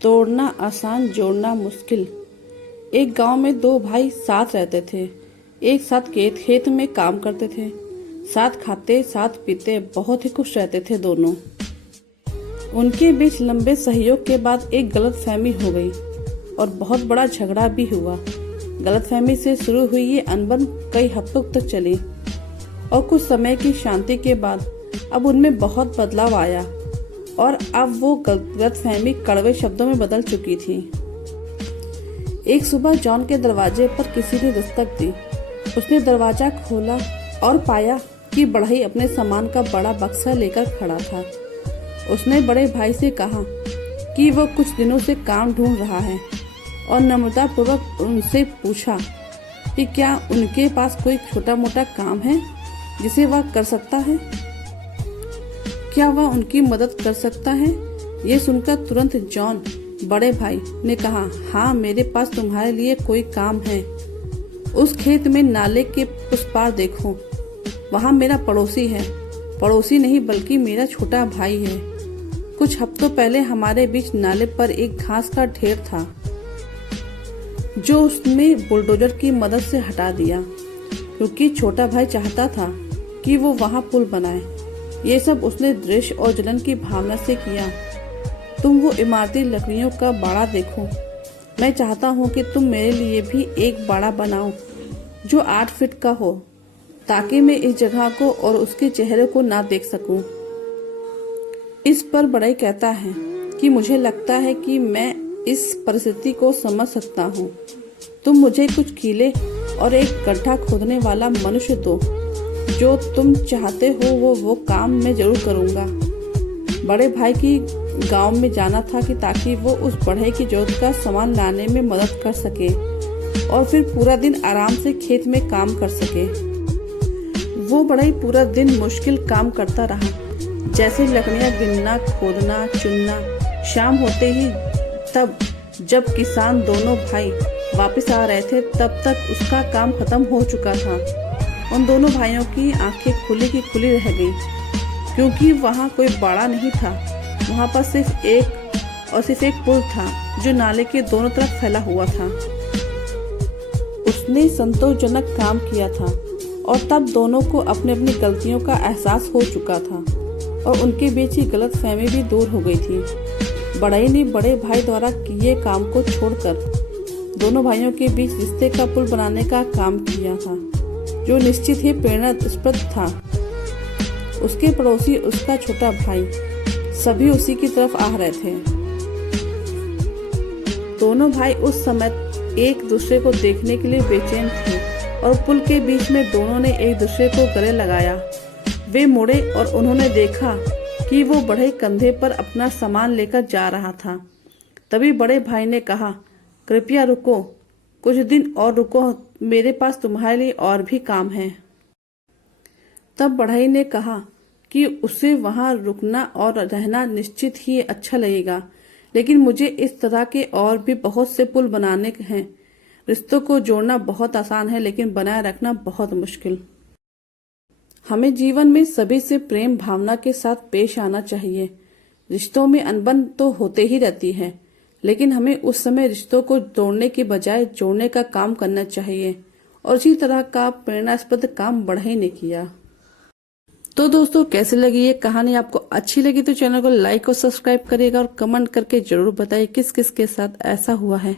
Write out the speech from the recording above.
तोड़ना आसान, जोड़ना मुश्किल। एक गांव में दो भाई साथ रहते थे। एक साथ खेत में काम करते थे, साथ खाते साथ पीते, बहुत ही खुश रहते थे दोनों। उनके बीच लंबे सहयोग के बाद एक गलतफहमी हो गई और बहुत बड़ा झगड़ा भी हुआ। गलतफहमी से शुरू हुई ये अनबन कई हफ्तों तक चली और कुछ समय की शांति के बाद अब उनमें बहुत बदलाव आया और अब वो गलतफहमी कड़वे शब्दों में बदल चुकी थी। एक सुबह जॉन के दरवाजे पर किसी ने दस्तक दी। उसने दरवाजा खोला और पाया कि बढ़ई अपने सामान का बड़ा बक्सा लेकर खड़ा था। उसने बड़े भाई से कहा कि वो कुछ दिनों से काम ढूंढ रहा है और नम्रतापूर्वक उनसे पूछा कि क्या उनके पास कोई छोटा मोटा काम है जिसे वह कर सकता है, क्या वह उनकी मदद कर सकता है। ये सुनकर तुरंत जॉन बड़े भाई ने कहा, हाँ मेरे पास तुम्हारे लिए कोई काम है। उस खेत में नाले के उस पार देखो, वहाँ मेरा पड़ोसी है। पड़ोसी नहीं बल्कि मेरा छोटा भाई है। कुछ हफ्तों पहले हमारे बीच नाले पर एक घास का ढेर था जो उसने बुलडोजर की मदद से हटा दिया क्योंकि छोटा भाई चाहता था कि वो वहाँ पुल बनाए। ये सब उसने द्वेष और जलन की भावना से किया। तुम वो इमारती लकड़ियों का बाड़ा देखो। मैं चाहता हूँ कि तुम मेरे लिए भी एक बाड़ा बनाओ जो 8 फीट का हो, ताकि मैं इस जगह को और उसके चेहरे को ना देख सकूं। इस पर बड़ाई कहता है कि मुझे लगता है कि मैं इस परिस्थिति को समझ सकता हूँ। तुम मुझे कुछ कीले और एक गड्ढा खोदने वाला मनुष्य दो। जो तुम चाहते हो वो काम मैं जरूर करूँगा। बड़े भाई की गांव में जाना था कि ताकि वो उस बढ़ई की जरूरत का सामान लाने में मदद कर सके और फिर पूरा दिन आराम से खेत में काम कर सके। वो बढ़ई पूरा दिन मुश्किल काम करता रहा, जैसे लकड़ियां गिनना, खोदना, चुनना। शाम होते ही तब जब किसान दोनों भाई वापस आ रहे थे तब तक उसका काम खत्म हो चुका था। उन दोनों भाइयों की आंखें खुली की खुली रह गई क्योंकि वहाँ कोई बाड़ा नहीं था। वहाँ पर सिर्फ एक पुल था जो नाले के दोनों तरफ फैला हुआ था। उसने संतोषजनक काम किया था और तब दोनों को अपनी अपनी गलतियों का एहसास हो चुका था और उनके बीच की गलतफहमी भी दूर हो गई थी। बढ़ई ने बड़े भाई द्वारा किए काम को छोड़कर दोनों भाइयों के बीच रिश्ते का पुल बनाने का काम किया था, जो निश्चित ही प्रेरणास्पद था। उसके पड़ोसी, उसका छोटा भाई, सभी उसी की तरफ आ रहे थे। दोनों भाई उस समय एक दूसरे को देखने के लिए बेचैन थे और पुल के बीच में दोनों ने एक दूसरे को गले लगाया। वे मुड़े और उन्होंने देखा कि वो बढ़ई कंधे पर अपना सामान लेकर जा रहा था। तभी बड़े भाई ने कहा, कृपया रुको, कुछ दिन और रुको, मेरे पास तुम्हारे लिए और भी काम है। तब बढ़ई ने कहा कि उसे वहां रुकना और रहना निश्चित ही अच्छा लगेगा, लेकिन मुझे इस तरह के और भी बहुत से पुल बनाने हैं। रिश्तों को जोड़ना बहुत आसान है, लेकिन बनाए रखना बहुत मुश्किल। हमें जीवन में सभी से प्रेम भावना के साथ पेश आना चाहिए। रिश्तों में अनबन तो होते ही रहती है, लेकिन हमें उस समय रिश्तों को तोड़ने के बजाय जोड़ने का काम करना चाहिए और इसी तरह का प्रेरणास्पद काम बढ़ई ने किया। तो दोस्तों, कैसी लगी ये कहानी? आपको अच्छी लगी तो चैनल को लाइक और सब्सक्राइब करिएगा और कमेंट करके जरूर बताइए किस किस के साथ ऐसा हुआ है।